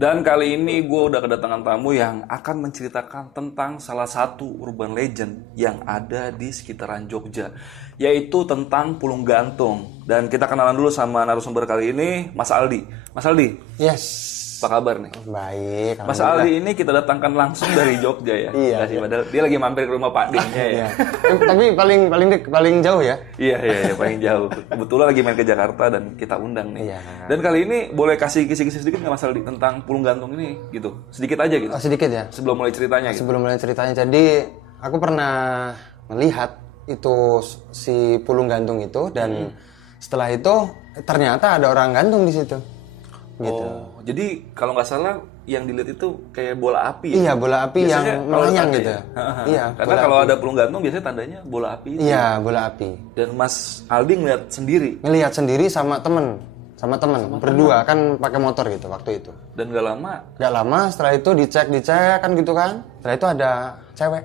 Dan kali ini gue udah kedatangan tamu yang akan menceritakan tentang salah satu urban legend yang ada di sekitaran Jogja, yaitu tentang Pulung Gantung. Dan kita kenalan dulu sama narasumber kali ini, Mas Aldi. Mas Aldi, Yes. apa kabar nih? Baik. Mas Aldi ini kita datangkan langsung dari Jogja ya. Iya, Nggak sih, padahal dia lagi mampir ke rumah Pak D-nya ya. Iya. Tapi paling jauh ya. Iya, paling jauh. Kebetulan lagi main ke Jakarta dan kita undang nih. Iya. Dan kali ini boleh kasih kisi-kisi sedikit nggak Mas Aldi tentang Pulung Gantung ini gitu? Sedikit aja gitu. Oh, sedikit ya. Sebelum mulai ceritanya gitu. Sebelum mulai ceritanya, jadi aku pernah melihat itu si Pulung Gantung itu dan setelah itu ternyata ada orang gantung di situ. Gitu. Oh, jadi kalau nggak salah yang dilihat itu kayak bola api ya? Iya, bola api Biasanya yang kalau melayang tanda gitu. ya? Iya. Karena bola kalau api. ada Pulung Gantung biasanya tandanya bola api itu. Iya, bola api. Dan Mas Aldi ngeliat sendiri Ngelihat sendiri sama temen berdua kan pakai motor gitu waktu itu. dan nggak lama. Gak lama setelah itu dicek kan gitu kan. Setelah itu ada cewek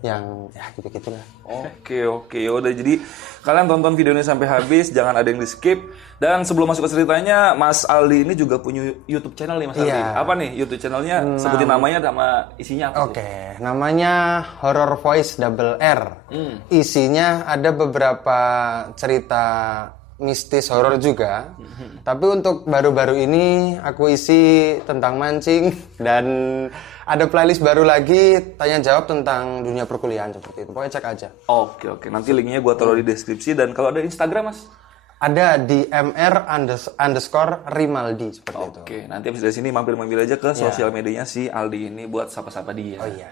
yang ya gitu-gitulah. Oke, udah jadi kalian tonton video ini sampai habis, jangan ada yang di skip. Dan sebelum masuk ke ceritanya, Mas Aldi ini juga punya YouTube channel nih Mas Aldi. Iya. Apa nih YouTube channelnya? Sebutin namanya sama isinya apa? tuh? Oke, namanya Horror Voice Double R. Isinya ada beberapa cerita mistis horor juga. Tapi untuk baru-baru ini aku isi tentang mancing dan ada playlist baru lagi tanya jawab tentang dunia perkuliahan seperti itu. Pokoknya cek aja. Oke, nanti linknya gua taruh di deskripsi. Dan kalau ada Instagram Mas? Ada di _Rimaldi seperti itu. Oke, nanti habis dari sini mampir-mampir aja ke sosial medianya si Aldi ini buat sapa-sapa dia. Oh iya.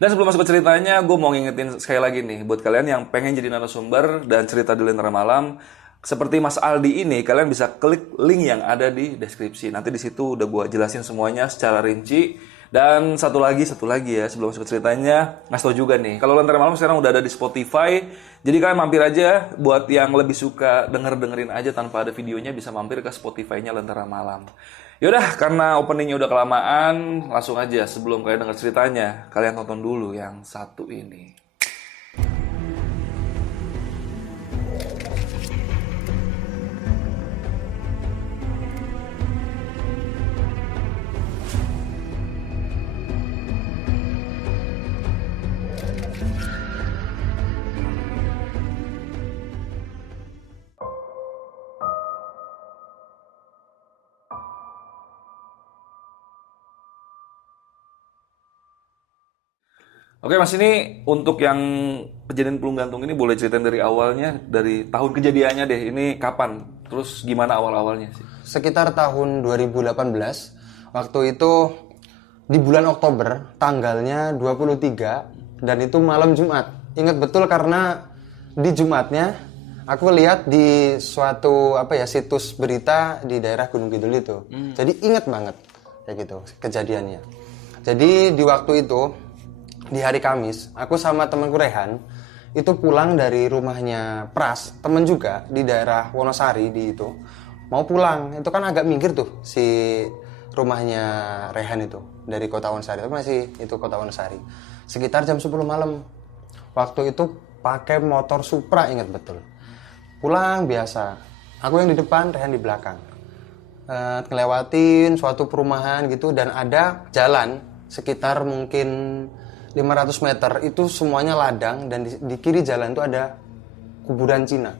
Dan sebelum masuk ke ceritanya, gue mau ngingetin sekali lagi nih buat kalian yang pengen jadi narasumber dan cerita di Lentera Malam. Seperti Mas Aldi ini, kalian bisa klik link yang ada di deskripsi. Nanti di situ udah gue jelasin semuanya secara rinci. Dan satu lagi ya, sebelum masuk ke ceritanya, ngasih tau juga nih. Kalau Lentera Malam sekarang udah ada di Spotify. Jadi kalian mampir aja, buat yang lebih suka dengerin aja tanpa ada videonya, bisa mampir ke Spotify-nya Lentera Malam. Yaudah, karena openingnya udah kelamaan, langsung aja sebelum kalian denger ceritanya, kalian tonton dulu yang satu ini. Oke Mas, ini untuk yang kejadian Pulung Gantung ini boleh ceritain dari awalnya, dari tahun kejadiannya deh, ini kapan? Terus gimana awal-awalnya sih? Sekitar tahun 2018, waktu itu di bulan Oktober, tanggalnya 23, dan itu malam Jumat. Ingat betul karena di Jumatnya, aku lihat di suatu situs berita di daerah Gunung Kidul itu. Jadi ingat banget, kayak gitu, kejadiannya. Jadi di waktu itu, di hari Kamis, aku sama temanku Rehan itu pulang dari rumahnya Pras, temen juga di daerah Wonosari di itu. Mau pulang, itu kan agak minggir tuh si rumahnya Rehan itu dari kota Wonosari. Itu masih itu kota Wonosari. Sekitar jam 10 malam. Waktu itu pakai motor Supra, ingat betul. Pulang biasa. Aku yang di depan, Rehan di belakang. Ngelewatin suatu perumahan gitu dan ada jalan sekitar mungkin 500 meter itu semuanya ladang dan di kiri jalan itu ada kuburan Cina.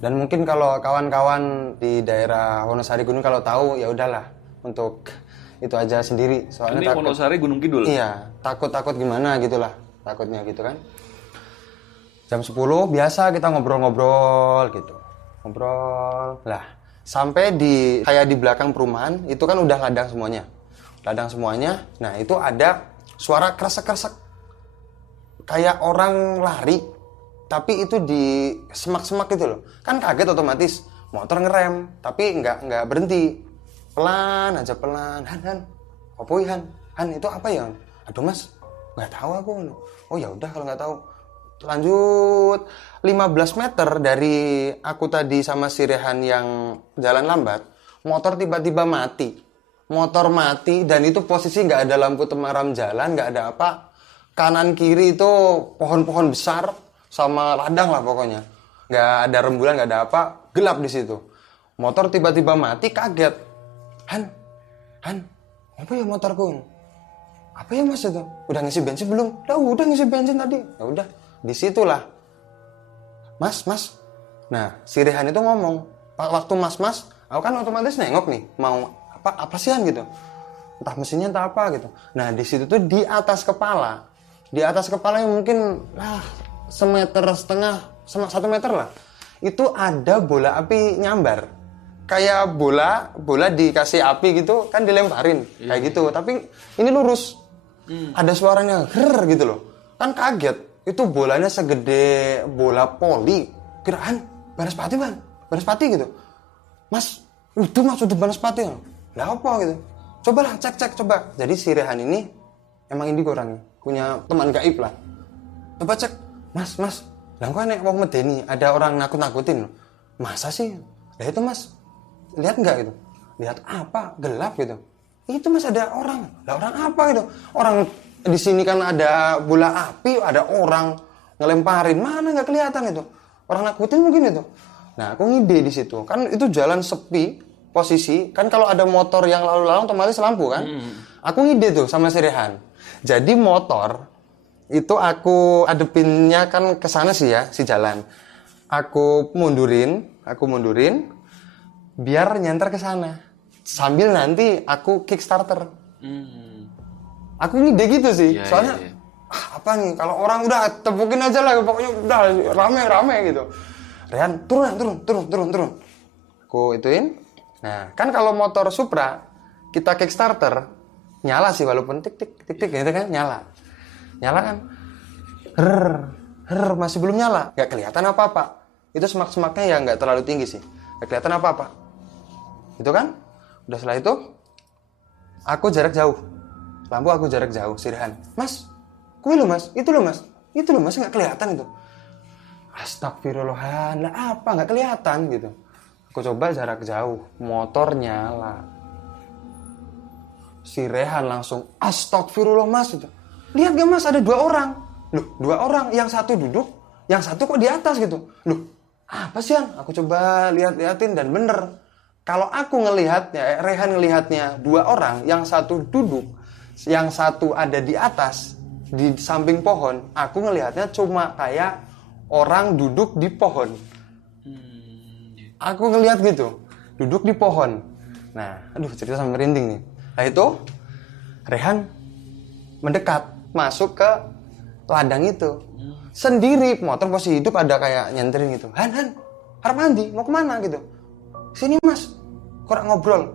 Dan mungkin kalau kawan-kawan di daerah Wonosari Gunung kalau tahu ya udahlah untuk itu aja sendiri soalnya Ini takut. Wonosari Gunung Kidul? Iya, takut gimana gitulah. Takutnya gitu kan. Jam 10 biasa kita ngobrol-ngobrol gitu. Ngobrol. Lah, sampai kayak di belakang perumahan itu kan udah ladang semuanya. Nah, itu ada suara kresek-kresek kayak orang lari tapi itu di semak-semak gitu loh. Kan kaget otomatis, motor ngerem tapi nggak berhenti, pelan Han itu apa ya? Aduh Mas, nggak tahu aku. Oh ya udah kalau nggak tahu, lanjut 15 meter dari aku tadi sama si Rehan yang jalan lambat, motor tiba-tiba mati. Motor mati dan itu posisi nggak ada lampu temaram jalan, nggak ada apa. Kanan kiri itu pohon-pohon besar sama ladang lah pokoknya. Nggak ada rembulan, nggak ada apa, gelap di situ. Motor tiba-tiba mati, kaget. Han, Han, apa ya motorku? Apa ya mas itu? Udah ngisi bensin belum? Udah ngisi bensin tadi. Ya udah, disitulah. Mas. Nah, si Rehan itu ngomong, waktu mas, aku kan otomatis nengok nih, mau apa sih Han gitu. Entah mesinnya entah apa gitu. Nah, di situ tuh di atas kepala yang mungkin semeter setengah, 1 meter lah. Itu ada bola api nyambar. Kayak bola dikasih api gitu kan dilemparin kayak gitu. Tapi ini lurus. Ada suaranya gitu loh. Kan kaget. Itu bolanya segede bola poli. Kiraan Banaspati bang. Banaspati gitu. Mas udah Banaspati. Lah apa gitu. Cobalah cek coba. Jadi si Rehan ini emang indigo orangnya. Punya teman gaib lah. Coba cek. Mas. Lah kok nek wong medeni ada orang nakut-nakutin. Masa sih? Lah itu mas. Lihat enggak gitu? Lihat apa? Gelap gitu. Itu mas ada orang. Lah orang apa gitu? Orang di sini kan ada bola api, ada orang ngelemparin. Mana nggak kelihatan itu? Orang nakutin mungkin itu. Nah, aku ngide di situ. Kan itu jalan sepi, posisi. Kan kalau ada motor yang lalu-lalang otomatis lampu kan? Aku ngide tuh sama si Rehan. Jadi motor itu aku adepinnya kan ke sana sih ya, si jalan. Aku mundurin biar nyantar ke sana. Sambil nanti aku kickstarter. Aku ngide gitu sih. Soalnya apa nih kalau orang udah tepukin aja lah, pokoknya udah rame gitu. Rehan turun. Aku ituin. Nah, kan kalau motor Supra kita kickstarter nyala sih walaupun tik gitu kan nyala kan. Masih belum nyala. Gak kelihatan apa-apa. Itu semak-semaknya ya nggak terlalu tinggi sih. Gak kelihatan apa-apa. Itu kan? Udah setelah itu aku jarak jauh. Lampu aku jarak jauh, si Rehan. Mas, itu loh mas, nggak kelihatan itu. Astagfirullahan, lah apa nggak kelihatan gitu. Aku coba jarak jauh, motor nyala. Si Rehan langsung, astagfirullah mas itu. Lihat gak mas, ada 2 orang. Loh, 2 orang, yang satu duduk, yang satu kok di atas gitu. Loh, apa sih Han? Aku coba liatin dan bener. Kalau aku ngelihatnya, Rehan ngelihatnya 2 orang, yang satu duduk, yang satu ada di atas, di samping pohon. Aku ngelihatnya cuma kayak orang duduk di pohon. Aku ngelihat gitu, duduk di pohon. Nah, aduh cerita sampai merinding nih. Nah itu, Rehan mendekat, masuk ke ladang itu. Sendiri, motor posisi hidup ada kayak nyenterin gitu. Han, harap mandi, mau kemana gitu. Sini mas, kurang ngobrol.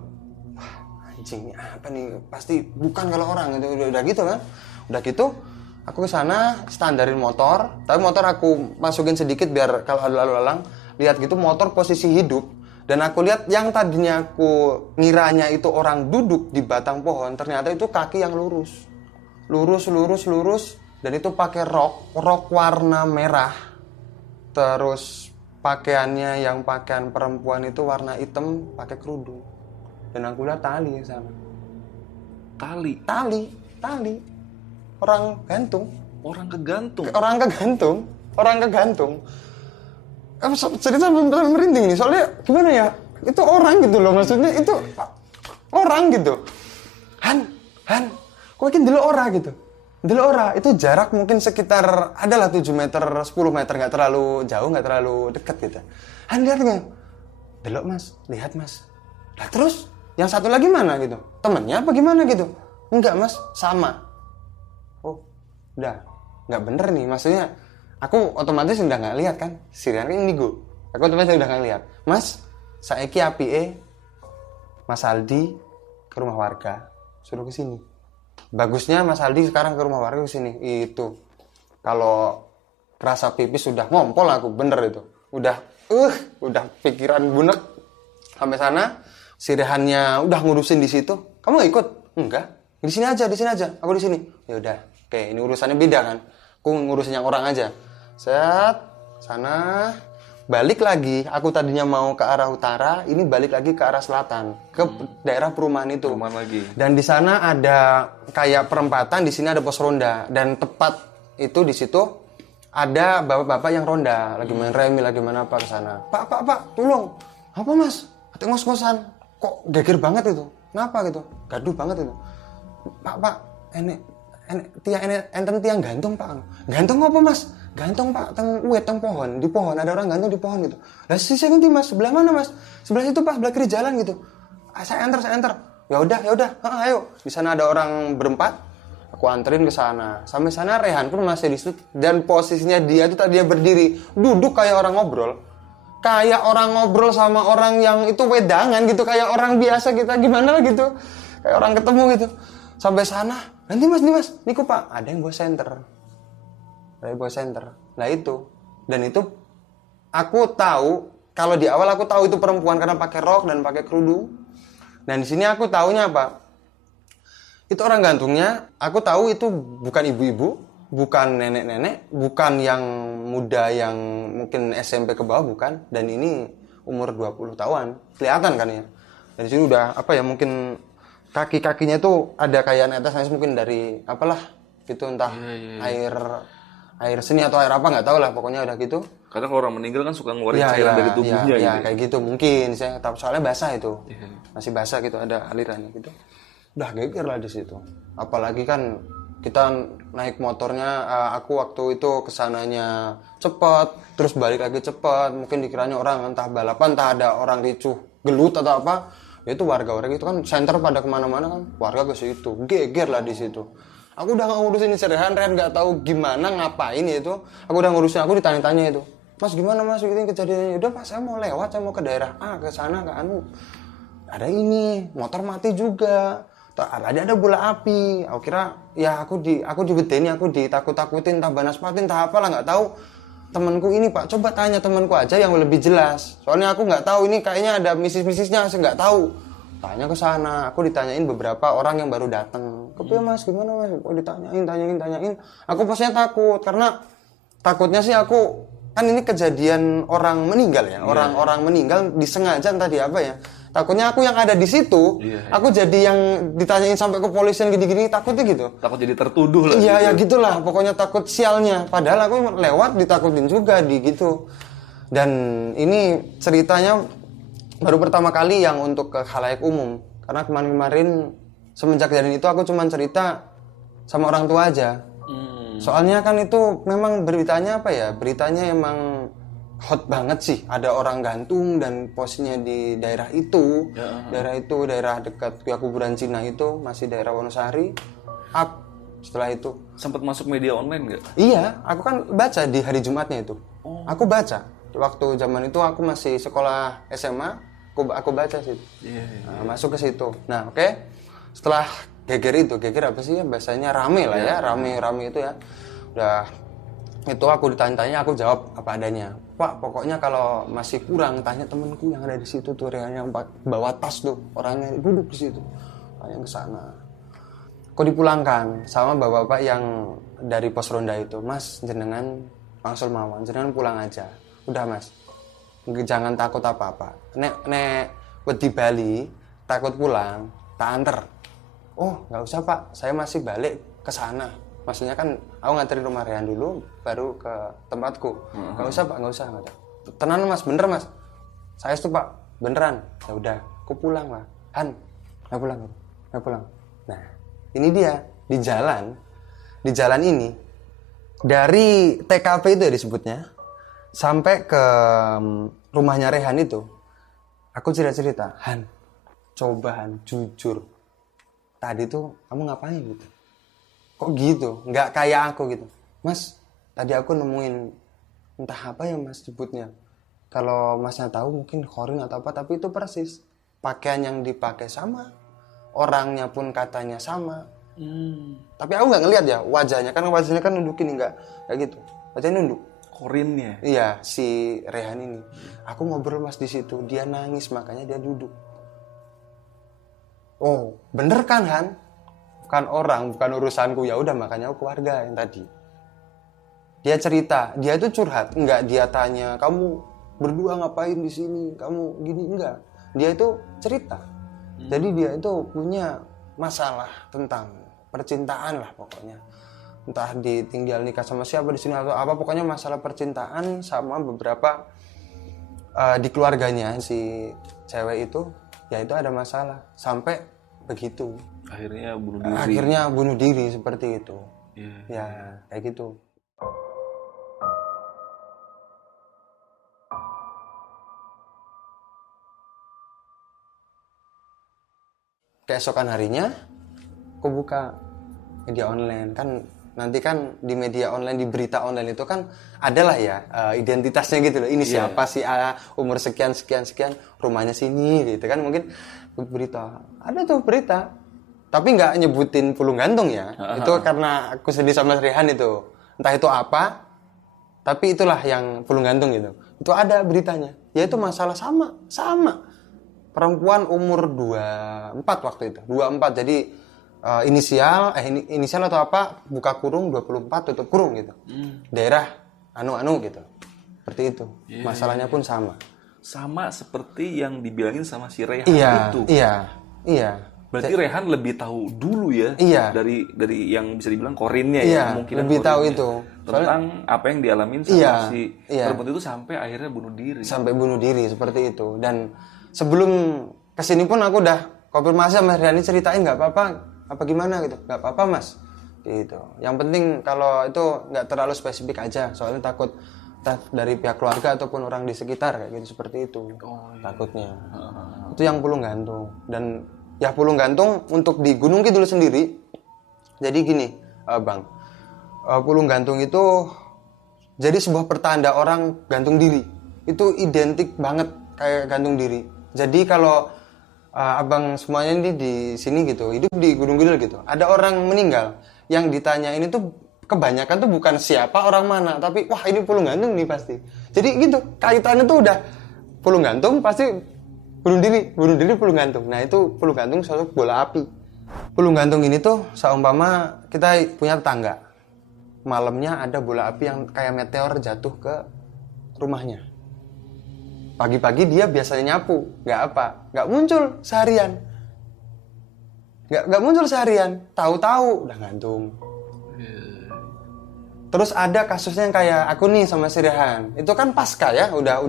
Wah, anjing ini apa nih? Pasti bukan kalau orang gitu. Udah gitu kan. Udah gitu, aku ke sana standarin motor. Tapi motor aku masukin sedikit biar kalau ada lalu-lalang lihat gitu motor posisi hidup. Dan aku lihat yang tadinya aku ngiranya itu orang duduk di batang pohon, ternyata itu kaki yang lurus. Lurus. Dan itu pakai rok warna merah. Terus pakaiannya yang pakaian perempuan itu warna hitam pakai kerudung. Dan aku lihat tali di sana. Tali. Orang kegantung. Cerita merinding nih. Soalnya gimana ya? Itu orang gitu loh. Maksudnya itu orang gitu. Han. Kok yakin dulu orang gitu. Dulu orang itu jarak mungkin sekitar adalah 7 meter, 10 meter, nggak terlalu jauh, nggak terlalu dekat gitu. Han lihat nggak? Delok mas, lihat mas. Lah terus yang satu lagi mana gitu? Temennya apa gimana gitu? Enggak mas, sama. Oh, udah nggak bener nih. Maksudnya aku otomatis udah nggak lihat kan? Sirian kan indigo. Aku otomatis udah nggak lihat. Mas, saiki apike Mas Aldi ke rumah warga, suruh ke sini. Bagusnya Mas Aldi sekarang ke rumah warga ke sini. Itu kalau kerasa pipis sudah ngompol aku bener itu. Udah pikiran bunek sampai sana. Si Rehannya udah ngurusin di situ. Kamu nggak ikut? Enggak. Di sini aja. Aku di sini. Ya udah. Oke, ini urusannya beda kan. Aku ngurusin yang orang aja. Set sana. Balik lagi, aku tadinya mau ke arah utara, ini balik lagi ke arah selatan, ke daerah perumahan itu. Lagi. Dan di sana ada kayak perempatan, di sini ada pos ronda, dan tepat itu di situ ada bapak-bapak yang ronda, lagi main remi, lagi main apa ke sana. Pak, tolong. Apa mas? Hati ngos-ngosan. Kok geger banget itu? kenapa gitu, gaduh banget itu. Pak, enek enten tiang gantung Pak. Gantung apa Mas? Gantung Pak, teng pohon, di pohon ada orang gantung di pohon gitu. Lah sisi ngendi Mas? Sebelah mana Mas? Sebelah itu Pak, sebelah kiri jalan gitu. Saya enter. Ya udah, ayo. Di sana ada orang berempat. Aku anterin ke sana. Sampai sana Rehan pun masih di situ dan posisinya dia tuh tadi dia berdiri, duduk kayak orang ngobrol. Kayak orang ngobrol sama orang yang itu wedangan gitu, kayak orang biasa kita gimana gitu. Kayak orang ketemu gitu. Sampai sana, nanti mas, niku Pak, ada yang bawa senter. Nah itu, dan itu aku tahu, kalau di awal aku tahu itu perempuan karena pakai rok dan pakai kerudung. Dan di sini aku taunya apa? Itu orang gantungnya, aku tahu itu bukan ibu-ibu, bukan nenek-nenek, bukan yang muda yang mungkin SMP ke bawah, bukan. Dan ini umur 20 tahun, kelihatan kan ya. Dan di sini udah apa ya, mungkin kaki-kakinya tuh ada kayak netes mungkin dari apalah gitu, entah air seni atau air apa nggak tahu lah, pokoknya udah gitu. Kadang kalau orang meninggal kan suka ngeluarin cairan dari tubuhnya gitu. Ya kayak gitu mungkin saya tahu, soalnya basah itu. Masih basah gitu, ada alirannya gitu. Udah geger lah di situ. Apalagi kan kita naik motornya, aku waktu itu kesananya cepat, terus balik lagi cepat, mungkin dikiranya orang entah balapan, entah ada orang ricuh gelut atau apa. Ya itu warga itu kan center pada kemana-mana kan, warga ke situ, geger lah di situ. Aku udah ngurusin si Rehan nggak tahu gimana ngapain ya itu. Aku udah ngurusin, aku ditanya-tanya itu, Mas gimana Mas ini kejadiannya? Udah Pak, saya mau lewat, saya mau ke daerah A, ke sana ke anu. Ada ini, motor mati juga. Ada bola api. Aku kira ya aku dibedeni, aku ditakut-takutin, entah banaspatin, entah apalah nggak tahu. Temanku ini Pak, coba tanya temanku aja yang lebih jelas. Soalnya aku nggak tahu, ini kayaknya ada misis-misisnya, saya nggak tahu. Tanya ke sana, aku ditanyain beberapa orang yang baru datang. Kepiye Mas, gimana Mas? Oh ditanyain. Aku pastinya takut, karena takutnya sih aku kan ini kejadian orang meninggal ya, orang meninggal disengaja entah di apa ya. Takutnya aku yang ada di situ, aku jadi yang ditanyain sampai ke polisian gini-gini, takutnya gitu. Takut jadi tertuduh lah. Iya, gitu. Ya gitulah, pokoknya takut sialnya. Padahal aku lewat ditakutin juga di gitu. Dan ini ceritanya baru pertama kali yang untuk ke khalayak umum. Karena kemarin-kemarin semenjak kejadian itu aku cuma cerita sama orang tua aja. Soalnya kan itu memang beritanya apa ya? Beritanya emang hot banget sih, ada orang gantung dan posisinya di daerah itu, daerah dekat kuburan Cina itu, masih daerah Wonosari. Setelah itu sempat masuk media online nggak? Iya, aku kan baca di hari Jumatnya itu. Aku baca waktu zaman itu aku masih sekolah SMA, aku baca sih. Nah, masuk ke situ. Nah, oke. Setelah geger apa sih ya, bahasanya rame lah ya, rame itu ya. Udah itu aku ditanya-tanya, aku jawab apa adanya. Pak, pokoknya kalau masih kurang, tanya temenku yang ada di situ tuh, yang bawa tas tuh, orangnya duduk di situ. Tanya ke sana. Kok dipulangkan sama bapak-bapak yang dari pos ronda itu, Mas, jenengan langsung mawon, jenengan pulang aja. Udah Mas, jangan takut apa-apa. Nek wedi Bali, takut pulang, tak anter. Oh, nggak usah Pak, saya masih balik ke sana. Maksudnya kan aku nganterin rumah Rehan dulu baru ke tempatku. Nggak usah Pak, nggak usah. Tenan Mas, bener Mas. Saya itu Pak, beneran. Ya udah, aku pulang lah. Han, nggak pulang. Nah, ini dia di jalan ini dari TKP itu ya disebutnya sampai ke rumahnya Rehan itu. Aku cerita, Han, coba Han, jujur. Tadi tuh kamu ngapain gitu? Kok gitu? Nggak kayak aku gitu. Mas, tadi aku nemuin entah apa ya Mas sebutnya. Kalau Masnya tahu mungkin khorin atau apa, tapi itu persis. Pakaian yang dipakai sama, orangnya pun katanya sama. Tapi aku nggak ngelihat ya wajahnya, karena wajahnya kan nundukin nggak kayak gitu. Wajahnya nunduk. Khorinnya? Iya, si Rehan ini. Aku ngobrol Mas di situ, dia nangis makanya dia duduk. Oh, bener kan Han? Bukan orang, bukan urusanku. Ya udah, makanya aku keluarga yang tadi. Dia cerita, dia itu curhat, enggak dia tanya, kamu berdua ngapain di sini? Kamu gini enggak. Dia itu cerita. Jadi dia itu punya masalah tentang percintaan lah pokoknya. Entah ditinggal nikah sama siapa di sini atau apa, pokoknya masalah percintaan sama beberapa di keluarganya si cewek itu, ya itu ada masalah. Sampai begitu. Akhirnya bunuh diri. Akhirnya bunuh diri seperti itu. Iya. Ya, kayak gitu. Keesokan harinya, aku buka media online. Kan nanti kan di media online, di berita online itu kan adalah ya identitasnya gitu loh. Ini siapa sih A, umur sekian, rumahnya sini gitu kan. Mungkin berita, ada tuh berita. Tapi nggak nyebutin Pulung Gantung ya. Itu karena aku sedih sama Rehan itu. Entah itu apa, tapi itulah yang Pulung Gantung gitu. Itu ada beritanya. Yaitu masalah sama. Perempuan umur 24 waktu itu. 24, jadi inisial atau apa, buka kurung 24, tutup kurung gitu. Daerah anu gitu. Seperti itu. Masalahnya pun sama. Sama seperti yang dibilangin sama si Rehan itu. Iya. Berarti Rehan lebih tahu dulu ya, dari yang bisa dibilang korinnya kemungkinan lebih tahu itu tentang apa yang dialamin sama si perempuan itu sampai akhirnya bunuh diri. Sampai bunuh diri seperti itu. Dan sebelum kesini pun aku udah konfirmasi sama Riani, ceritain nggak apa-apa, apa gimana gitu, nggak apa-apa mas, gitu. Yang penting kalau itu nggak terlalu spesifik aja, soalnya takut dari pihak keluarga ataupun orang di sekitar kayak gitu, seperti itu. Takutnya. Itu yang Pulung Gantung. Dan ya Pulung Gantung untuk di Gunung Kidul sendiri, jadi gini bang, Pulung Gantung itu jadi sebuah pertanda orang gantung diri. Itu identik banget kayak gantung diri. Jadi kalau abang semuanya ini di sini gitu, hidup di Gunung Kidul gitu, ada orang meninggal, yang ditanyain itu kebanyakan tuh bukan siapa orang mana, tapi wah ini Pulung Gantung nih pasti. Jadi gitu, kaitannya tuh udah Pulung Gantung pasti bunuh diri Pulung Gantung. Nah itu Pulung Gantung suatu bola api. Pulung Gantung ini tuh seumpama kita punya tetangga, malamnya ada bola api yang kayak meteor jatuh ke rumahnya. Pagi-pagi dia biasanya nyapu, nggak muncul seharian. Nggak muncul seharian, tahu-tahu udah gantung. Terus ada kasusnya yang kayak aku nih sama si Rehan, itu kan pasca ya, udah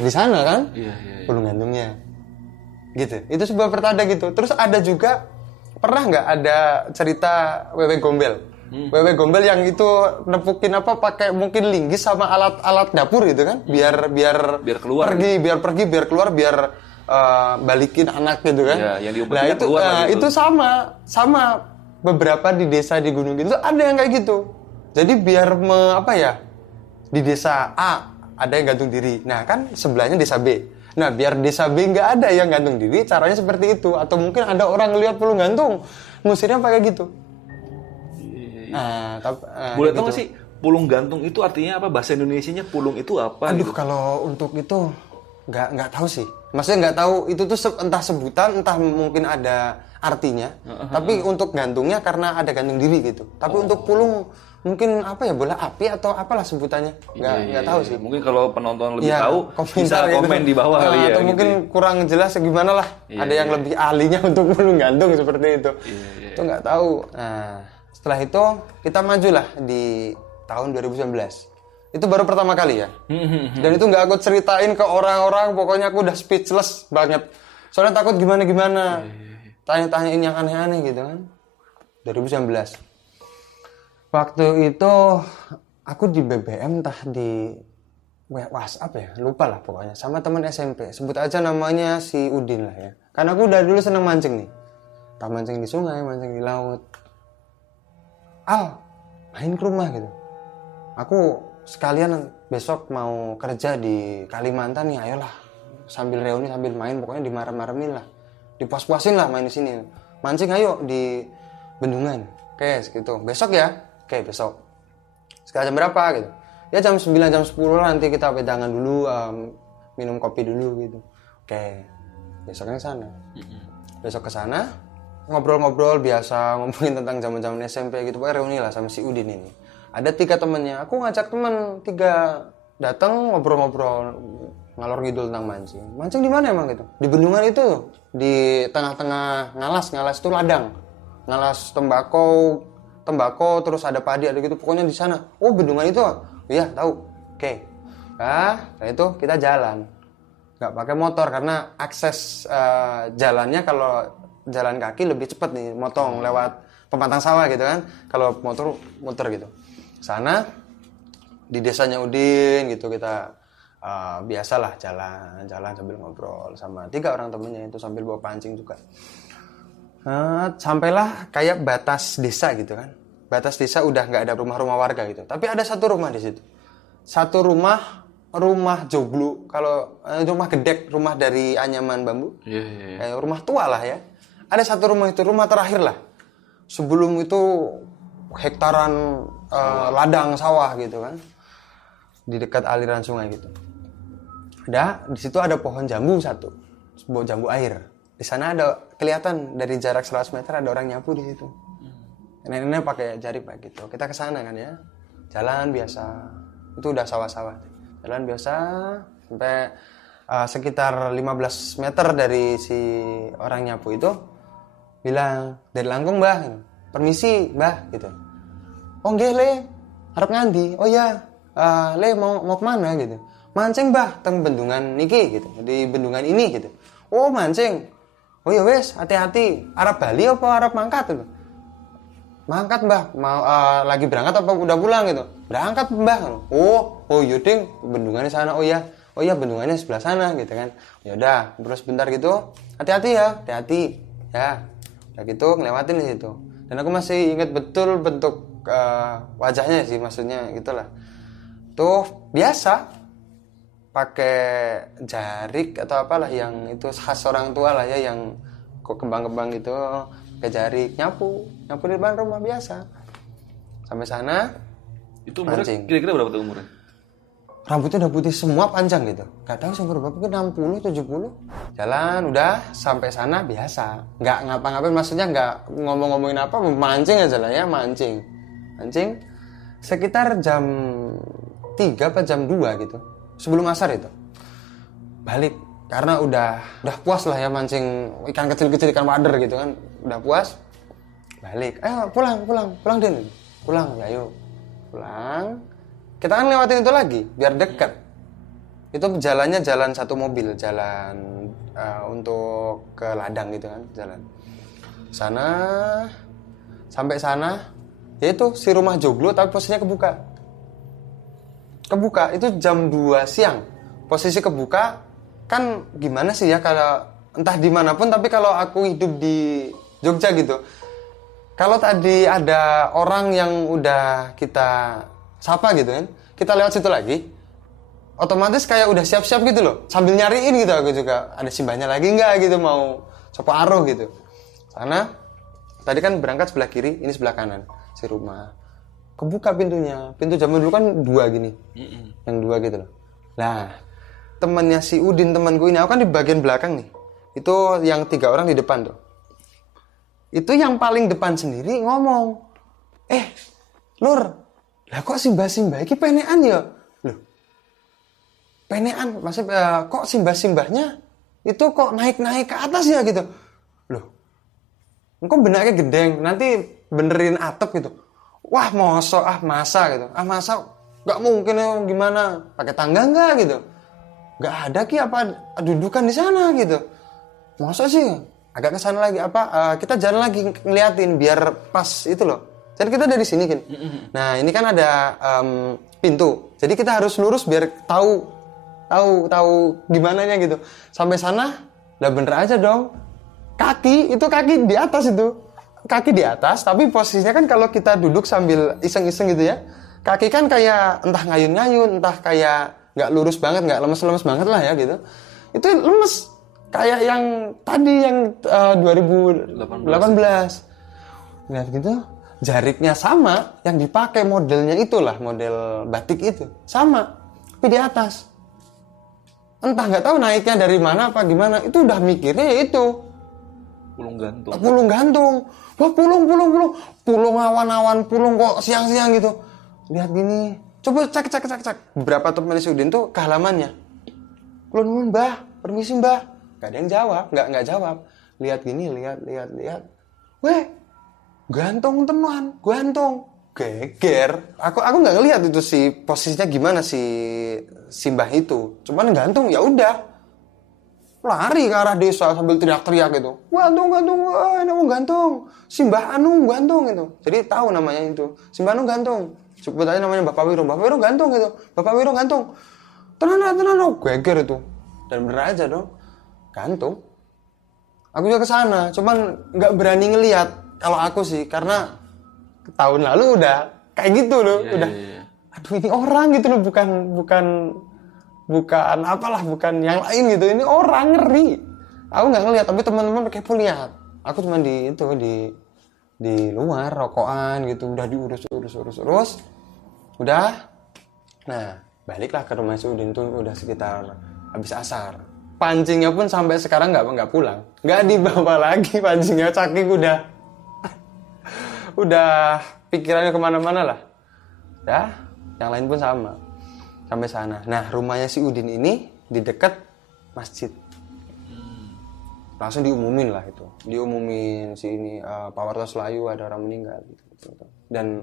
di sana kan, Pulung Gantungnya, gitu. Itu sebuah pertanda gitu. Terus ada juga, pernah nggak ada cerita Wewe Gombel? Wewe Gombel yang itu nepukin apa pakai mungkin linggis sama alat dapur gitu kan, biar keluar, biar keluar, biar balikin anak gitu kan. Ya, yang nah itu itu sama beberapa di desa di Gunung Kidul ada yang kayak gitu. Jadi biar di desa A ada yang gantung diri, nah kan sebelahnya desa B. Nah biar desa B nggak ada yang gantung diri, caranya seperti itu. Atau mungkin ada orang ngelihat Pulung Gantung, ngusirnya pakai gitu. Boleh tahu nggak sih Pulung Gantung itu artinya apa? Bahasa Indonesianya Pulung itu apa? Aduh, gitu? kalau untuk itu nggak tahu sih. Maksudnya nggak tahu itu tuh entah sebutan, entah mungkin ada artinya. Tapi untuk gantungnya karena ada gantung diri gitu. Tapi untuk Pulung mungkin bola api atau apalah sebutannya. Nggak tahu sih. Mungkin kalau penonton lebih tahu bisa komen gitu. di bawah kali ya. Atau gitu. mungkin kurang jelas gimana lah. Ada yang lebih ahlinya untuk Pulung Gantung seperti itu. Itu nggak tahu. Nah, setelah itu kita majulah di tahun 2019. Itu baru pertama kali ya. Dan itu nggak aku ceritain ke orang-orang, pokoknya aku udah speechless banget. Soalnya takut gimana-gimana. Tanya-tanyain yang aneh-aneh gitu kan. 2019. Waktu itu aku di BBM entah di WhatsApp ya, lupa lah pokoknya. Sama teman SMP, sebut aja namanya si Udin lah ya. Karena aku udah dulu seneng mancing nih. Entah mancing di sungai, mancing di laut. Al, main ke rumah gitu. Aku sekalian besok mau kerja di Kalimantan nih, ayolah. Sambil reuni, sambil main, pokoknya dimarah-marahin lah. Dipuas-puasin lah main di sini. Mancing ayo di Bendungan. Oke, gitu. Besok ya? Oke, besok. Sekarang jam berapa gitu? Ya jam 9, jam 10 lah, nanti kita pedangan dulu, minum kopi dulu gitu. Oke, besoknya ke sana. Besok ke sana, ngobrol-ngobrol biasa, ngomongin tentang zaman-zaman SMP gitu. Pokoknya reuni lah sama si Udin ini. Ada 3 temennya, aku ngajak temen 3 datang ngobrol-ngobrol ngalor ngidul tentang mancing. Mancing di mana emang gitu? Di Bendungan itu, di tengah-tengah Ngalas itu ladang. Ngalas tembakau terus ada padi, ada gitu, pokoknya di sana. Oh, Bendungan itu? Iya, tahu. Oke. Nah, setelah itu kita jalan. Nggak pakai motor karena akses jalannya kalau jalan kaki lebih cepat nih, motong lewat pematang sawah gitu kan. Kalau motor muter gitu. Sana di desanya Udin gitu kita biasalah jalan sambil ngobrol sama 3 orang temennya itu sambil bawa pancing juga. Sampailah kayak batas desa gitu kan. Batas desa udah nggak ada rumah-rumah warga gitu. Tapi ada satu rumah di situ. Satu rumah joglo. Kalau rumah gedek, rumah dari anyaman bambu. Kayak rumah tua lah ya. Ada satu rumah itu, rumah terakhir lah. Sebelum itu hektaran ladang sawah gitu kan. Di dekat aliran sungai gitu. Di situ ada pohon jambu satu, sebuah jambu air. Di sana ada kelihatan dari jarak 100 meter ada orang nyapu di situ. Nenek-nenek pakai jari pak gitu. Kita ke sana kan ya, jalan biasa. Itu udah sawah-sawah. Jalan biasa sampai sekitar 15 meter dari si orang nyapu itu bilang dari Langkung mbah, permisi mbah gitu. Oh nggih le, harap ngandi. Oh ya, le mau kemana gitu. Mancing bah teng bendungan niki gitu, di bendungan ini gitu. Oh mancing. Oh ya wes, hati-hati. Arab Bali apa Arab mangkat gitu. Mangkat mbah, mau lagi berangkat apa udah pulang gitu. Berangkat mbah. Oh yuding bendungannya sana. Oh ya bendungannya sebelah sana gitu kan. Ya udah, terus bentar gitu. Hati-hati ya, hati-hati. Ya. Udah gitu ngelewatin di situ. Dan aku masih ingat betul bentuk wajahnya sih, maksudnya gitulah. Tuh biasa pakai jarik atau apalah yang itu khas orang tua lah ya, yang kok kembang-kembang gitu, pakai jarik nyapu di depan rumah biasa. Sampai sana Itu umurnya mancing. kira-kira berapa tuh umurnya? Rambutnya udah putih semua, panjang gitu. Gak tahu sih umur berapa, mungkin 60, 70. Jalan udah sampai sana biasa. Nggak ngapa-ngapain, maksudnya nggak ngomong-ngomongin apa, mancing aja lah ya, mancing. Sekitar jam 3 apa jam 2 gitu. Sebelum asar itu balik karena udah puas lah ya mancing ikan kecil-kecil, ikan wader gitu kan, udah puas. Balik, pulang Den, pulang ya, yuk pulang. Kita kan lewatin itu lagi biar dekat. Itu jalannya jalan satu mobil, jalan untuk ke ladang gitu kan, jalan sana. Sampai sana yaitu si rumah joglo tapi posisinya kebuka itu jam 2 siang. Posisi kebuka kan gimana sih ya, kalau entah dimanapun, tapi kalau aku hidup di Jogja gitu, kalau tadi ada orang yang udah kita sapa gitu kan, kita lewat situ lagi, otomatis kayak udah siap-siap gitu loh, sambil nyariin gitu. Aku juga ada simbahnya lagi nggak gitu, mau coba aruh gitu. Sana tadi kan berangkat sebelah kiri, ini sebelah kanan si rumah. Kebuka pintunya. Pintu zaman dulu kan 2 gini. Yang 2 gitu loh. Nah, temannya si Udin, temanku ini, aku kan di bagian belakang nih. Itu yang 3 orang di depan tuh. Itu yang paling depan sendiri ngomong, Lur, lah kok simbah-simbah iki penekan ya? Loh, penekan? Maksudnya kok simbah-simbahnya itu kok naik-naik ke atas ya gitu? Loh, engkau benaknya gendeng, nanti benerin atap gitu. Wah masa gitu, nggak mungkin ya, gimana pakai tangga nggak gitu, nggak ada ki apa dudukan di sana gitu, masa sih agak kesana lagi kita jalan lagi ngeliatin biar pas itu loh. Jadi kita dari sini kan, nah ini kan ada pintu, jadi kita harus lurus biar tahu gimana nya gitu. Sampai sana lah bener aja dong, kaki di atas itu. Kaki di atas, tapi posisinya kan kalau kita duduk sambil iseng-iseng gitu ya, kaki kan kayak entah ngayun-ngayun, entah kayak nggak lurus banget, nggak lemes-lemes banget lah ya gitu. Itu lemes, kayak yang tadi yang 2018. Lihat gitu, jariknya sama, yang dipakai modelnya itulah, model batik itu sama, tapi di atas. Entah nggak tahu naiknya dari mana apa gimana, itu udah mikirnya ya itu. Pulung gantung. Wah, pulung awan-awan, pulung kok siang-siang gitu. Lihat gini, coba cek. Beberapa teman si Udin tuh ke halamannya. Kulun mbah, permisi mbah. Gak ada yang jawab, nggak jawab. Lihat gini, lihat. Weh, gantung teman, gantung. Geger. Aku nggak ngelihat itu si posisinya gimana si mbah itu. Cuman gantung, ya udah. lari ke arah desa sambil teriak-teriak gitu. Gantung, gantung, ini mau gantung. Simbah Anu gantung gitu. Jadi tahu namanya itu. Simbah Anu gantung. Sebut aja namanya Bapak Wiro. Bapak Wiro gantung gitu. Bapak Wiro gantung. Tenan, geger itu. Dan bener aja dong. Gantung. Aku juga ke sana, cuman nggak berani ngelihat kalau aku sih karena tahun lalu udah kayak gitu loh, udah. Aduh ini orang gitu loh, bukan apalah, bukan yang lain gitu. Ini orang, ngeri. Aku nggak ngelihat, tapi teman-teman kepo lihat. Aku cuma di luar rokokan gitu, udah diurus. Udah. Nah, baliklah ke rumah si Udin tuh udah sekitar habis asar. Pancingnya pun sampai sekarang nggak pulang, nggak dibawa lagi pancingnya, saking udah pikirannya kemana-mana lah. Ya, yang lain pun sama. Sampai sana. Nah, rumahnya si Udin ini di dekat masjid. Langsung diumumin lah itu. Diumumin si ini Pak Warto Selayu ada orang meninggal gitu. Dan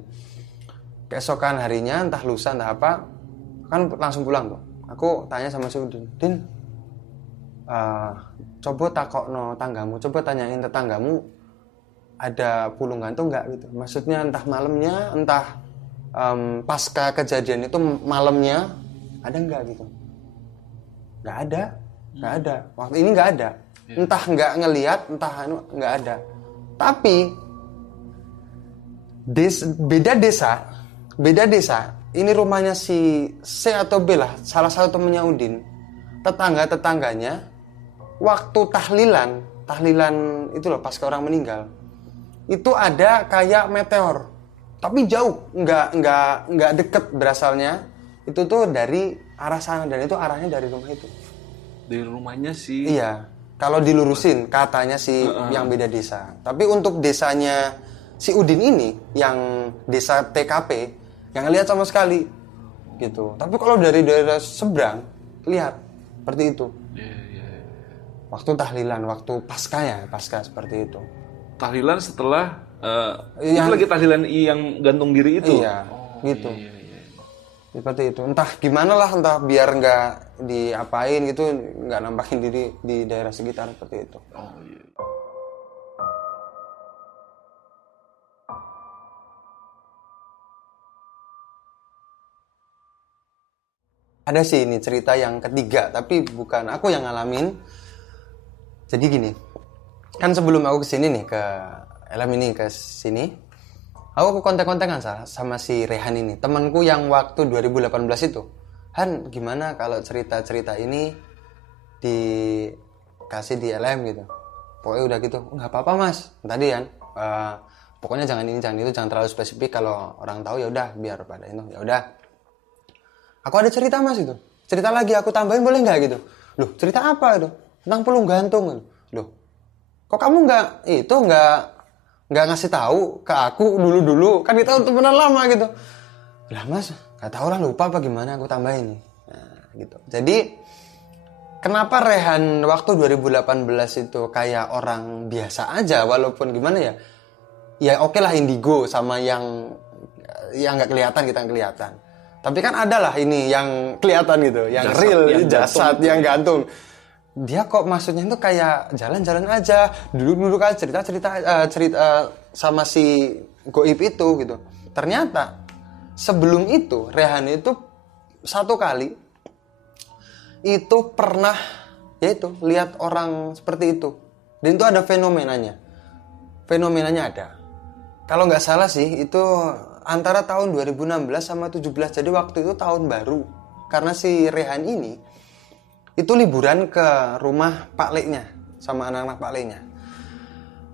keesokan harinya entah lusa entah apa kan langsung pulang tuh. Aku tanya sama si Udin, Din, coba takokno tanggamu, coba tanyain tetanggamu ada pulung gantung nggak gitu. Maksudnya entah malamnya, entah pasca kejadian itu malamnya ada nggak gitu. Nggak ada. Waktu ini nggak ada. Entah nggak ngelihat, entah nggak ada. Tapi beda desa. Ini rumahnya si C atau B lah, salah satu temennya Udin. Tetangganya waktu tahlilan itu loh pas orang meninggal, itu ada kayak meteor, tapi jauh, nggak deket berasalnya, itu tuh dari arah sana dan itu arahnya dari rumah itu. Dari rumahnya sih. Iya, kalau dilurusin katanya si yang beda desa. Tapi untuk desanya si Udin ini yang desa TKP yang lihat sama sekali gitu. Tapi kalau dari daerah seberang lihat seperti itu. Waktu tahlilan, waktu pasca seperti itu. Tahlilan setelah itu lagi tahlilan yang gantung diri itu. Iya, gitu. Seperti itu. Entah gimana lah, entah biar nggak diapain gitu, nggak nampakin diri di daerah sekitar seperti itu. Ada sih ini cerita yang ketiga, tapi bukan aku yang ngalamin. Jadi gini, kan sebelum aku kesini nih ke LM ini ke sini, aku kontak-kontakan sama si Rehan ini, temanku yang waktu 2018 itu. Han, gimana kalau cerita-cerita ini dikasih di LM gitu? Pokoknya udah gitu, nggak apa-apa mas. Tadi kan, pokoknya jangan ini jangan itu, jangan terlalu spesifik. Kalau orang tahu ya udah, biar pada itu ya udah. Aku ada cerita mas itu, cerita lagi aku tambahin boleh nggak gitu? Loh cerita apa itu? Tentang pulung gantung. Loh, kok kamu nggak ngasih tahu ke aku dulu? Kan kita temenan lama gitu. Lah mas, nggak tahu lah, lupa apa gimana, aku tambahin nih. Nah, gitu. Jadi kenapa Rehan waktu 2018 itu kayak orang biasa aja, walaupun gimana ya? Ya oke lah indigo sama yang nggak kelihatan, kita kelihatan. Tapi kan ada lah ini yang kelihatan gitu, yang jasad, real, yang jasad, yang gantung. Dia kok maksudnya itu kayak jalan-jalan aja, duduk-duduk aja, cerita sama si Goib itu gitu. Ternyata sebelum itu Rehan itu satu kali itu pernah yaitu lihat orang seperti itu. Dan itu ada fenomenanya. Fenomenanya ada. Kalau nggak salah sih itu antara tahun 2016 sama 17. Jadi waktu itu tahun baru. Karena si Rehan ini itu liburan ke rumah Pak Leknya sama anak-anak Pak Leknya.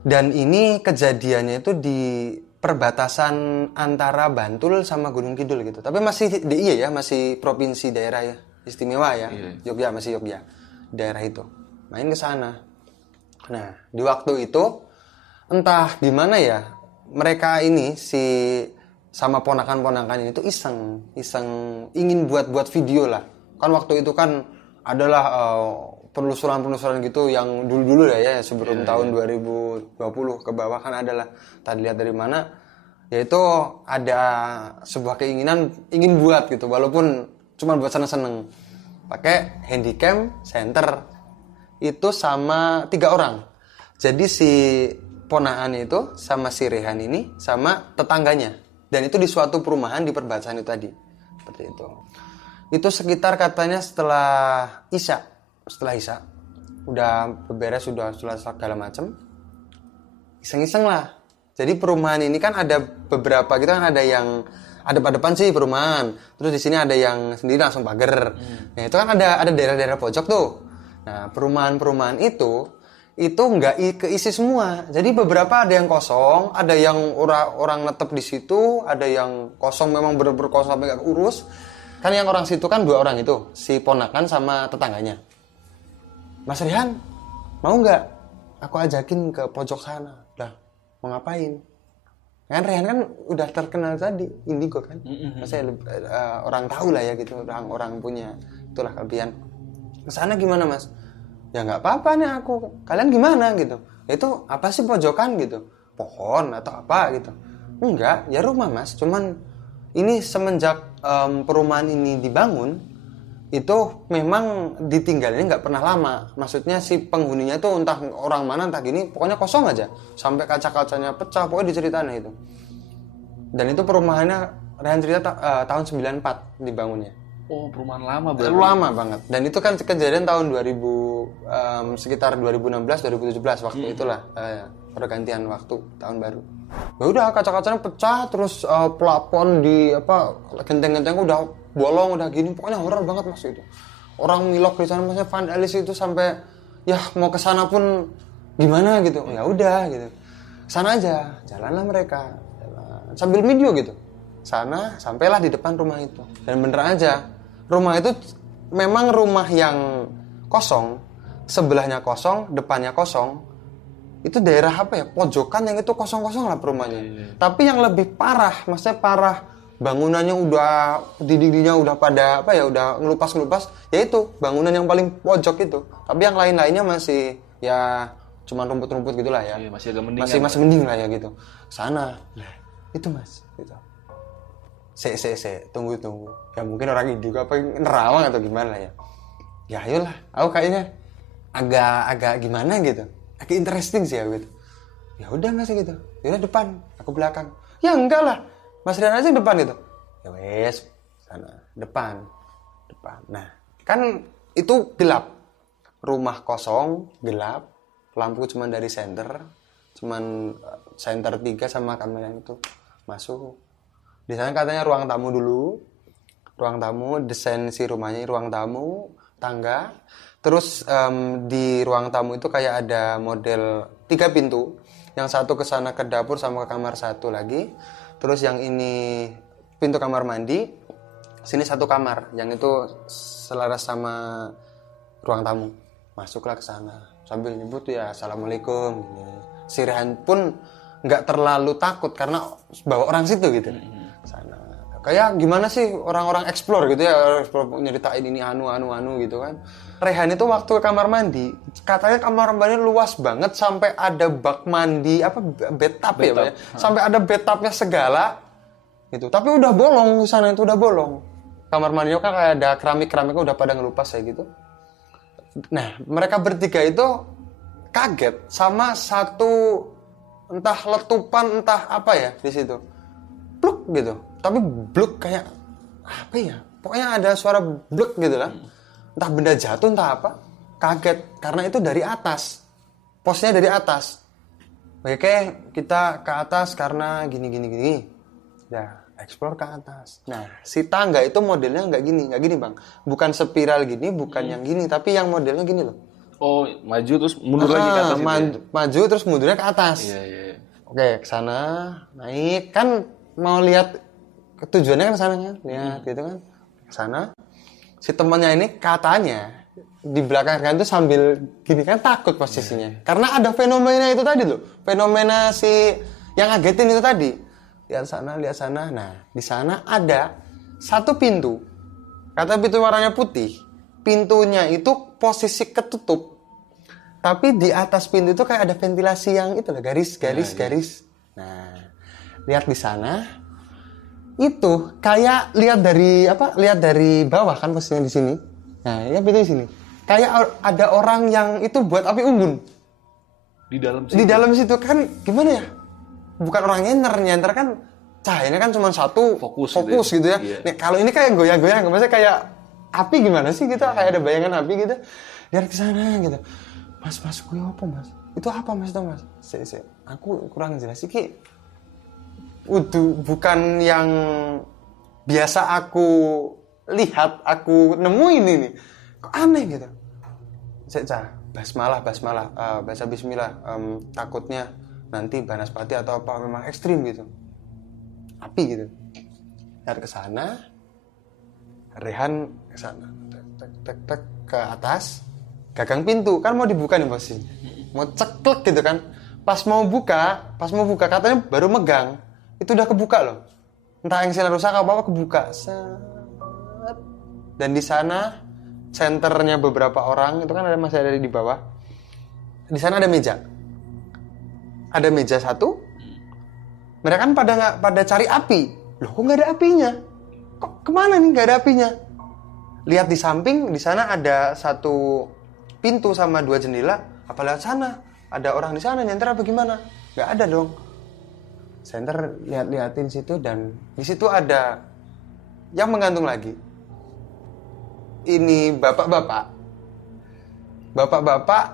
Dan ini kejadiannya itu di perbatasan antara Bantul sama Gunung Kidul gitu. Tapi masih DIY ya, masih provinsi daerah ya, istimewa ya. Jogja, masih Jogja. Daerah itu. Main ke sana. Nah, di waktu itu entah gimana ya, mereka ini si sama ponakan-ponakan itu iseng ingin buat video lah. Kan waktu itu kan adalah penelusuran gitu yang dulu ya sebelum tahun 2020 ke bawah kan adalah tadi lihat dari mana, yaitu ada sebuah keinginan ingin buat gitu walaupun cuma buat seneng-seneng pakai handycam center itu sama 3 orang. Jadi si ponaan itu sama si Rehan ini sama tetangganya. Dan itu di suatu perumahan di perbatasan itu tadi. Seperti itu. Itu sekitar katanya setelah Isya. Setelah Isya. Udah beberes, sudah segala macem. Iseng-iseng lah. Jadi perumahan ini kan ada beberapa gitu kan, ada yang depan sih perumahan. Terus di sini ada yang sendiri langsung pagar. Nah, itu kan ada daerah-daerah pojok tuh. Nah, perumahan-perumahan itu nggak keisi semua. Jadi beberapa ada yang kosong, ada yang orang netep di situ, ada yang kosong memang bener-bener kosong sampai nggak urus. Kan yang orang situ kan 2 orang itu, si ponakan sama tetangganya. Mas Rihan, mau nggak aku ajakin ke pojok sana? Lah, mau ngapain? Kan Rihan kan udah terkenal tadi, indigo kan. Maksudnya orang tahu lah ya gitu, orang punya itulah kelebihan. Kesana gimana mas? Ya nggak apa-apa nih aku. Kalian gimana gitu? Itu apa sih pojokan gitu? Pohon atau apa gitu? Enggak, ya rumah mas. Cuman ini semenjak perumahan ini dibangun, itu memang ditinggalnya nggak pernah lama. Maksudnya si penghuninya itu entah orang mana entah gini, pokoknya kosong aja. Sampai kaca-kacanya pecah, pokoknya diceritain itu. Dan itu perumahannya, Rehan cerita tahun 94 dibangunnya. Oh, perumahan lama berarti. Lama banget. Dan itu kan kejadian tahun 2000, sekitar 2016-2017 waktu itulah pergantian waktu tahun baru. Ya udah kaca-kacanya pecah, terus plafon di genteng-genteng udah bolong, udah gini, pokoknya horor banget mas itu. Orang milok di sana, maksudnya vandalis itu sampai ya mau ke sana pun gimana gitu. Ya udah gitu. Sana aja, jalanlah mereka. Sambil video gitu. Sana sampailah di depan rumah itu. Dan bener aja, rumah itu memang rumah yang kosong, sebelahnya kosong, depannya kosong. Itu daerah apa ya, pojokan yang itu kosong-kosong lah perumahannya. Tapi yang lebih parah, maksudnya parah, bangunannya udah, dinding-dindingnya udah pada udah ngelupas-ngelupas, yaitu bangunan yang paling pojok itu. Tapi yang lain-lainnya masih ya cuman rumput-rumput gitulah ya. Masih agak mending. Masih mending lah ya gitu. Sana. Nah, itu mas gitu. Tunggu. Ya mungkin orang ini juga apa nerawang atau gimana ya. Ya ayolah, aku kayaknya agak gimana gitu. Agak interesting sih ya gitu. Ya udah mas gitu. Ya depan, aku belakang. Ya enggak lah. Mas Rian aja depan gitu. Ya wes, sana depan. Nah, kan itu gelap. Rumah kosong, gelap. Lampu cuma dari senter. Cuman senter 3 sama kamera itu masuk. Di sana katanya ruang tamu dulu. Ruang tamu, desain si rumahnya ruang tamu, tangga. Terus di ruang tamu itu kayak ada model 3 pintu. Yang satu ke sana ke dapur sama ke kamar satu lagi. Terus yang ini pintu kamar mandi. Sini satu kamar. Yang itu selaras sama ruang tamu. Masuklah ke sana. Sambil nyebut ya assalamualaikum. Si Rehan pun nggak terlalu takut karena bawa orang situ gitu. Sana. Kayak gimana sih orang-orang explore gitu ya, explore nyeritain ini anu gitu kan. Rehan itu waktu ke kamar mandi, katanya kamar mandi luas banget sampai ada bak mandi bathtub ya, Pak ya. Sampai ada bathtubnya segala gitu. Tapi udah bolong di sana, itu udah bolong. Kamar mandinya kan kayak ada keramiknya udah pada ngelupas kayak gitu. Nah, mereka bertiga itu kaget sama satu entah letupan entah apa ya di situ. Bluk gitu. Tapi bluk kayak apa ya? Pokoknya ada suara bluk gitu lah. Entah benda jatuh entah apa. Kaget karena itu dari atas. Posnya dari atas. Oke, kita ke atas karena gini. Ya, explore ke atas. Nah, si tangga itu modelnya nggak gini bang. Bukan spiral gini, bukan yang gini, tapi yang modelnya gini loh. Oh, maju terus mundur lagi ke atas itu. Maju terus mundurnya ke atas. Iya. Oke, ke sana, naik. Kan mau lihat tujuannya kan ke sana kan. Lihat gitu kan. Ke sana. Si temannya ini katanya di belakang kan itu sambil gini kan takut posisinya. Karena ada fenomena itu tadi loh. Fenomena si yang ngagetin itu tadi. Lihat sana. Nah, di sana ada satu pintu. Kata pintu warnanya putih. Pintunya itu posisi ketutup. Tapi di atas pintu itu kayak ada ventilasi yang itu lah, garis. Nah, lihat di sana. Itu kayak lihat dari bawah kan posisinya di sini. Nah, ya pintu di sini. kayak ada orang yang itu buat api unggun Di dalam di dalam situ kan gimana ya? Bukan orang nyenter kan cahayanya kan cuma satu Fokus gitu ya. Iya. Nih, kalau ini kayak goyang-goyang, maksudnya kayak api gimana sih gitu? Kayak ada bayangan api gitu. Lihat ke sana gitu. Mas, gue apa mas? Itu apa mas itu mas? Aku kurang jelas sih ki. Bukan yang biasa aku lihat, aku nemuin ini. Kok aneh gitu? Basmalah, baca bismillah. Takutnya nanti banaspati atau apa memang ekstrim gitu. Api gitu. Lihat ke sana. Rehan ke sana. Tek ke atas. Gagang pintu kan mau dibuka nih posisinya. Mau ceklek gitu kan. Pas mau buka katanya baru megang. Itu udah kebuka loh. Entah yang rusak apa kebuka. Set. Dan di sana senternya beberapa orang itu kan masih ada di bawah. Di sana ada meja. Ada meja satu. Mereka kan pada cari api. Loh, kok nggak ada apinya? Kok kemana nih nggak ada apinya? Lihat di samping, di sana ada satu pintu sama 2 jendela. Apa lewat sana? Ada orang di sana nyenter apa gimana? Nggak ada dong. Center liatin situ dan di situ ada yang menggantung lagi. Ini bapak-bapak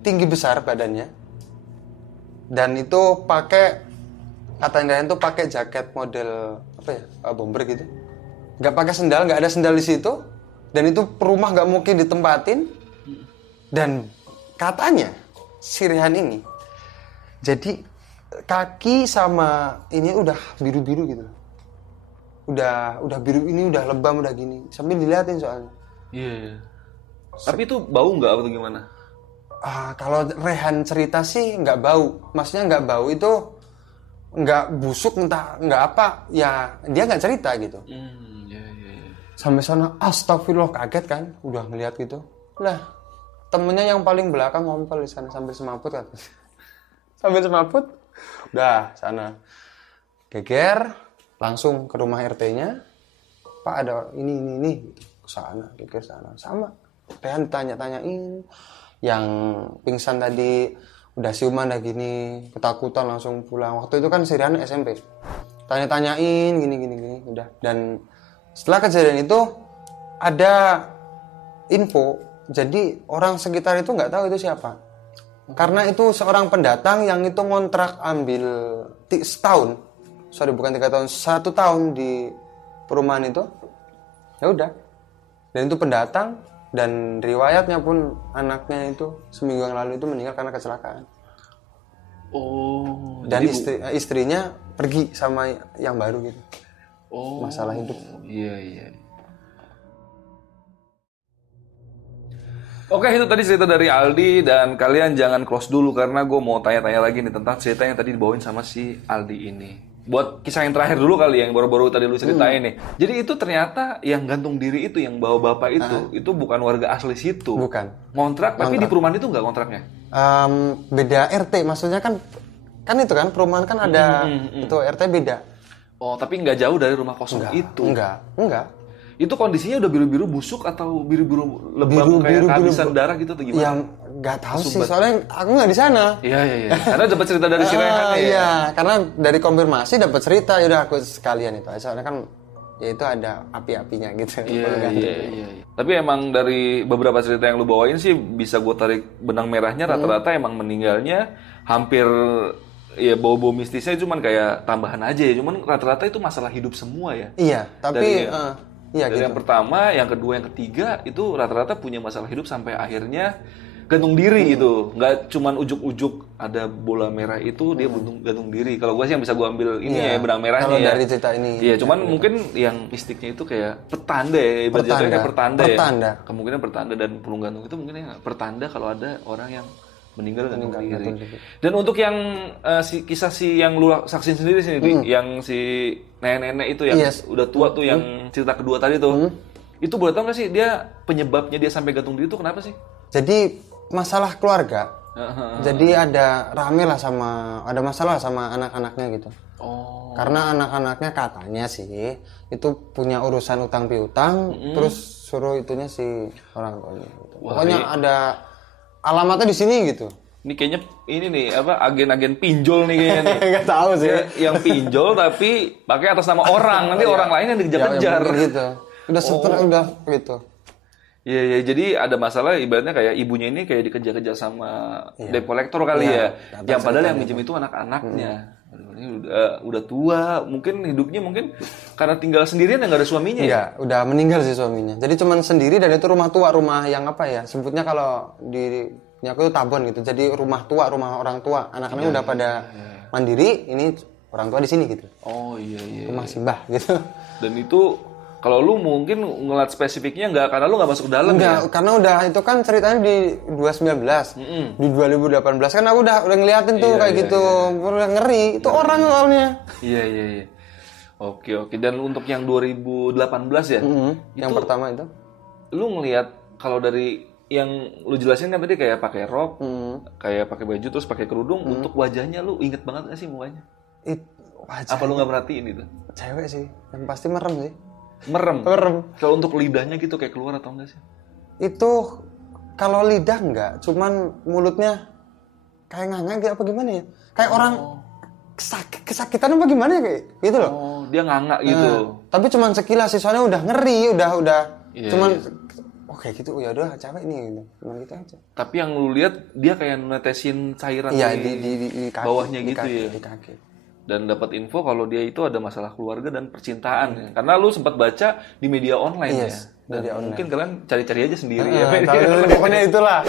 tinggi besar badannya dan itu katanya itu pakai jaket model apa ya, bomber gitu, nggak pakai sendal, nggak ada sendal di situ dan itu rumah nggak mungkin ditempatin dan katanya si Rehan ini jadi kaki sama ini udah biru-biru gitu, udah biru, ini udah lebam, udah gini sambil diliatin soalnya. Iya. Tapi itu bau nggak atau gimana? Kalau Rehan cerita sih nggak bau. Maksudnya nggak bau itu nggak busuk entah nggak apa. Ya dia nggak cerita gitu. Iya. Sampai sana astagfirullah, kaget kan. Udah ngeliat gitu. Lah temennya yang paling belakang ngompol di sana sambil semaput kan. Sambil semaput. Udah sana. Geger. Langsung ke rumah RT-nya. Pak ada ini. Sana, geger sana. Sama. Rehan tanya-tanyain. Yang pingsan tadi udah siuman, udah gini, ketakutan langsung pulang. Waktu itu kan si Rehan SMP. Tanya-tanyain gini, udah. Dan setelah kejadian itu ada info. Jadi orang sekitar itu nggak tahu itu siapa. Karena itu seorang pendatang yang itu ngontrak ambil setahun. Bukan 3 tahun, 1 tahun di perumahan itu. Ya udah. Dan itu pendatang. Dan riwayatnya pun anaknya itu seminggu yang lalu itu meninggal karena kecelakaan. Oh. Dan istrinya pergi sama yang baru gitu. Oh. Masalah hidup. Iya. Oke, itu tadi cerita dari Aldi dan kalian jangan close dulu karena gue mau tanya-tanya lagi nih tentang cerita yang tadi dibawain sama si Aldi ini. Buat kisah yang terakhir dulu kali yang baru-baru tadi lu ceritain nih. Jadi itu ternyata yang gantung diri itu, yang bawa bapak itu bukan warga asli situ. Bukan. Ngontrak, tapi di perumahan itu nggak kontraknya? Beda RT, maksudnya kan itu kan perumahan kan ada itu RT beda. Oh, tapi nggak jauh dari rumah kosong itu? Enggak. Itu kondisinya udah biru-biru busuk atau biru-biru lebam kayak kehabisan darah gitu atau gimana? Yang nggak tahu sih, soalnya aku nggak di sana. Iya. Karena dapat cerita dari si Rehan ya. Iya, karena dari konfirmasi dapat cerita, yaudah aku sekalian itu. Soalnya kan ya itu ada api-apinya gitu. Iya. Tapi emang dari beberapa cerita yang lu bawain sih bisa gue tarik benang merahnya rata-rata emang meninggalnya hampir ya bau-bau mistisnya cuman kayak tambahan aja ya. Cuman rata-rata itu masalah hidup semua ya. Iya, tapi dari gitu. yang pertama, yang kedua, yang ketiga itu rata-rata punya masalah hidup sampai akhirnya gantung diri gitu. Nggak cuman ujuk-ujuk ada bola merah itu dia gantung diri. Kalau gue sih yang bisa gue ambil ini ya benang merahnya kalau ya. dari cerita ini. Iya, cuman mungkin yang mistiknya itu kayak pertanda ya, ibaratnya kayak pertanda ya. Kemungkinan pertanda dan pulung gantung itu mungkin ya pertanda kalau ada orang yang meninggal gantung diri. Dan untuk yang kisah yang lu saksin sendiri sini, yang si nenek-nenek itu yang udah tua tuh, yang cerita kedua tadi tuh, itu boleh tau nggak sih dia penyebabnya dia sampai gantung diri itu kenapa sih? Jadi masalah keluarga Jadi ada rame lah ada masalah sama anak-anaknya gitu. Oh. Karena anak-anaknya katanya sih itu punya urusan utang piutang, terus suruh itunya si orang tuanya. Gitu. Pokoknya ada alamatnya di sini gitu. Ini kayaknya ini nih apa agen-agen pinjol nih kayaknya nih. Nggak tahu sih. Yang pinjol tapi pakai atas nama orang, nanti orang lain yang dikejar-kejar. Ya, gitu. Udah udah gitu. Iya, ya, jadi ada masalah ibaratnya kayak ibunya ini kayak dikejar-kejar sama debt collector kali ya. Yang padahal yang minjem itu anak-anaknya. Ini udah tua, mungkin hidupnya mungkin karena tinggal sendirian dan nggak ada suaminya ya. Iya, udah meninggal sih suaminya. Jadi cuman sendiri dan itu rumah tua, rumah yang apa ya? Sebutnya kalau di aku itu tabon gitu. Jadi rumah tua, rumah orang tua. Anak-anaknya udah pada mandiri, ini orang tua di sini gitu. Oh iya. Rumah simbah gitu. Dan itu kalau lu mungkin ngeliat spesifiknya nggak, karena lu nggak masuk dalam Enggak, ya? karena udah itu kan ceritanya di 2019. Di 2018 kan aku udah ngeliatin tuh kayak gitu. Udah ngeri. Itu orang soalnya. Iya. Oke. Dan untuk yang 2018 ya? Yang pertama itu. Lu ngelihat kalau dari yang lu jelasin kan tadi kayak pakai rok, kayak pakai baju terus pakai kerudung, untuk wajahnya lu inget banget gak sih mukanya? Wajah. Apa lu nggak perhatiin itu? Cewek sih. Yang pasti merem sih. Merem. Kalau untuk lidahnya gitu kayak keluar atau enggak sih? Itu kalau lidah enggak, cuman mulutnya kayak nganga apa gimana ya? Kayak orang kesakitan apa gimana ya kayak gitu loh. Oh, dia nganga gitu. Tapi cuman sekilas sih, soalnya udah ngeri, udah Iya, cuman kayak gitu, ya udah cewek nih gitu. Cuman gitu aja. Tapi yang lu lihat dia kayak netesin cairan di kaki, bawahnya di gitu kaki, ya. Di kaki. Dan dapat info kalau dia itu ada masalah keluarga dan percintaan ya. Karena lu sempat baca di media online ya. Dan media online. mungkin kalian cari-cari aja sendiri ya. Pokoknya itulah.